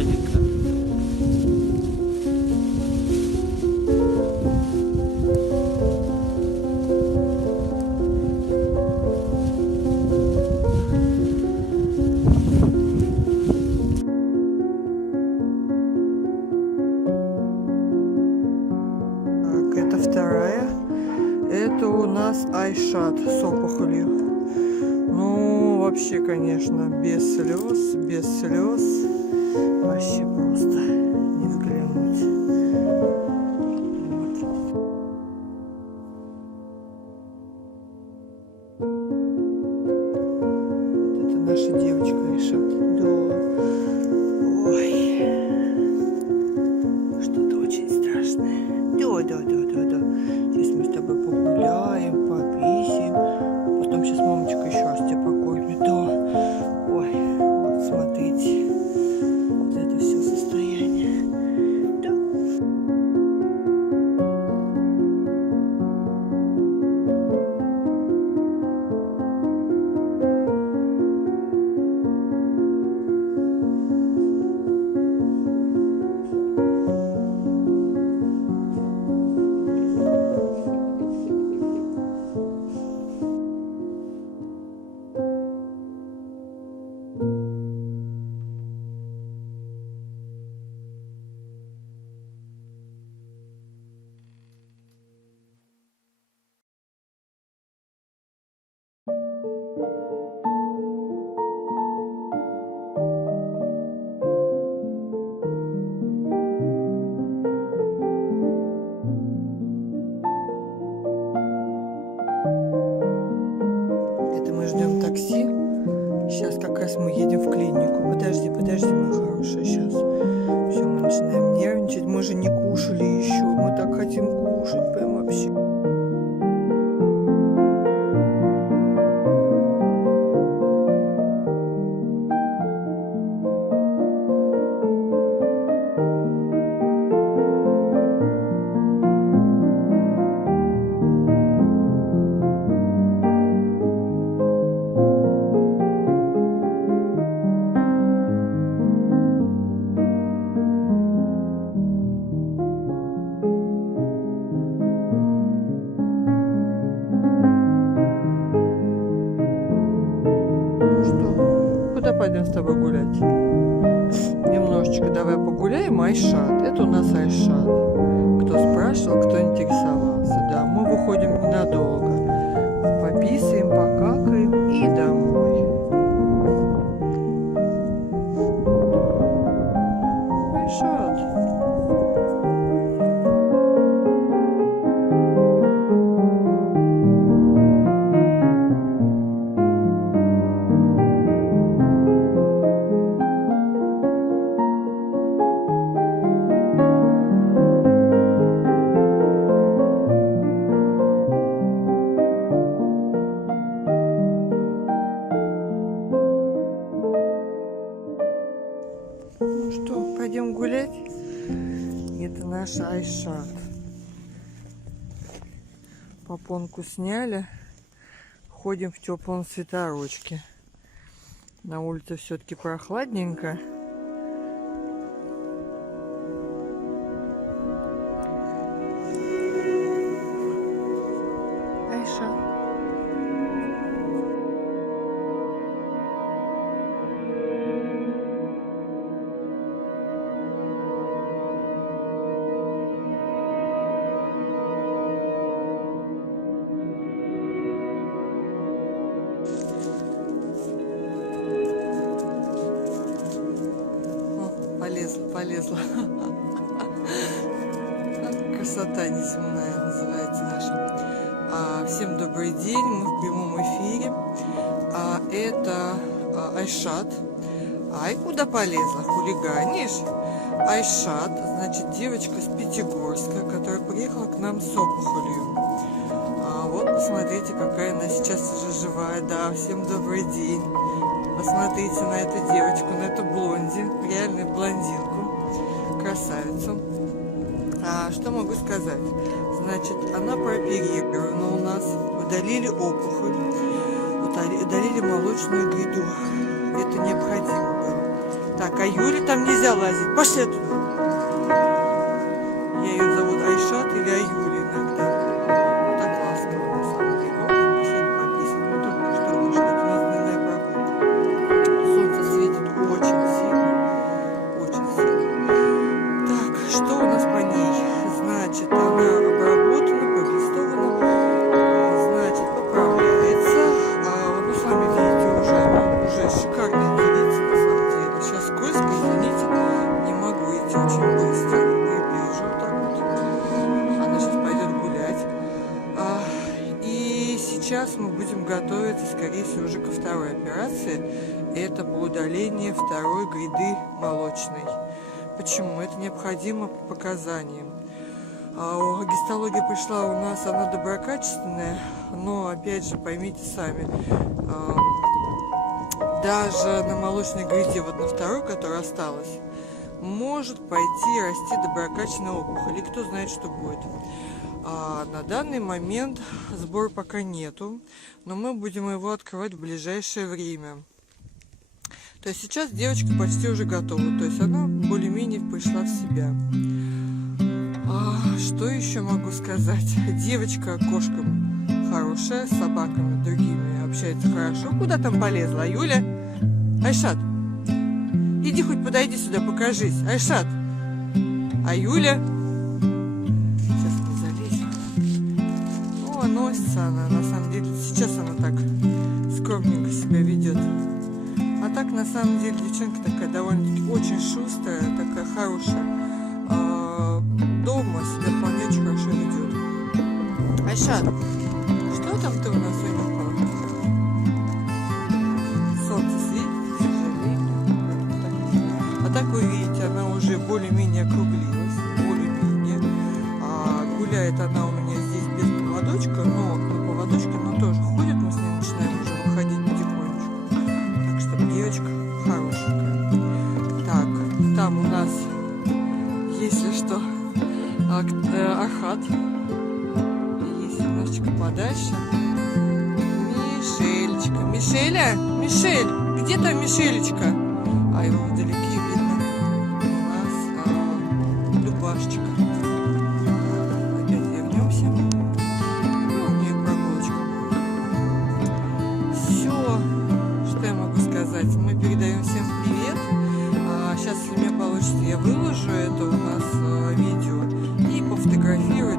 печальненько. Это вторая. Это у нас Айшат с опухолью. Ну, вообще, конечно, без слез, без слез. Вообще просто не взглянуть. Вот. Это наша девочка Айшат. Да. Ой. Что-то очень страшное. Да. Здесь мы с тобой погуляем, пописим. Потом сейчас мамочка еще раз тебя покормит. Да. Ой, вот смотрите. Вот это все состояние. Да. Это мы ждем такси. Сейчас как раз мы едем в клинику. Подожди, моя хорошая, сейчас. Все, мы начинаем нервничать. Мы же не кушали еще. Мы так хотим кушать, прям вообще. Что? Куда пойдем с тобой гулять? Немножечко давай погуляем. Айшат. Это у нас Айшат. Кто спрашивал, кто интересовался. Да, мы выходим ненадолго. Пописаем, покакаем и домой. Айшат. Ну что, пойдем гулять? Это наша Айшат. Попонку сняли. Ходим в теплом свитерочке. На улице все-таки прохладненько. Айшат. Полезла. Красота неземная называется наша. Всем добрый день, мы в прямом эфире. Это Айшат. Ай, куда полезла? Хулиганишь? Айшат, значит, девочка с Пятигорска, которая приехала к нам с опухолью. Вот, посмотрите, какая она сейчас уже живая. Да, всем добрый день. Посмотрите на эту девочку, на эту блонди, реальную блондинку, красавицу. Что могу сказать? Значит, она прооперирована у нас, удалили опухоль, удалили молочную гряду. Это необходимо было. Так, а Юле там нельзя лазить. Пошли оттуда. Ее зовут Айшат или Аюля иногда. Так ласково на самом деле. О, последний пописано. Мы только что вышли. Это у нас дневная прогулка. Солнце светит очень сильно. Очень сильно. Так, что у нас по ней? Значит, она обработана, погрестована. Значит, поправляется. Вы сами видите, уже шикарная девица на самом деле. Сейчас скользко, извините. Не могу идти очень быстро. Приближу вот так вот. Она сейчас пойдет гулять. И сейчас мы будем готовиться, скорее всего, уже ко второй операции. Это по удалению второй гряды молочной. Почему? Это необходимо по показаниям. Гистология пришла у нас, она доброкачественная, но опять же поймите сами, даже на молочной гряде, вот на второй, которая осталась, может пойти расти доброкачественная опухоль, и кто знает, что будет. На данный момент сбора пока нету, но мы будем его открывать в ближайшее время. То есть сейчас девочка почти уже готова, то есть она более-менее пришла в себя. Что еще могу сказать? Девочка кошкам хорошая, с собаками другими общается хорошо. Куда там полезла? Юля? Айшат, иди хоть подойди сюда, покажись. Айшат. А Юля? Сейчас не залезем. О, носится она. На самом деле, сейчас она так скромненько себя ведет. А так, на самом деле, девчонка такая довольно-таки очень шустрая, такая хорошая. Дома себя вполне очень хорошо ведет. Айшат, что там ты у нас вынюхала? Солнце светит, к сожалению. А так вы видите, она уже более-менее округлилась. Более-менее. Гуляет она у меня здесь без поводочка, но на поводочке, но тоже ходит. Мы с ней начинаем уже выходить потихонечку. Так что девочка хорошенькая. Так, там у нас, если что, Архат. Если немножечко подальше. Мишелечка. Мишеля? Мишель! Где там Мишелечка? Его вдалеке видно. У нас Любашечка. Опять вернемся. Ну, у нее прогулочка. Все, что я могу сказать. Мы передаем всем привет. Сейчас, если у меня получится, я выложу это у нас видео и пофотографирую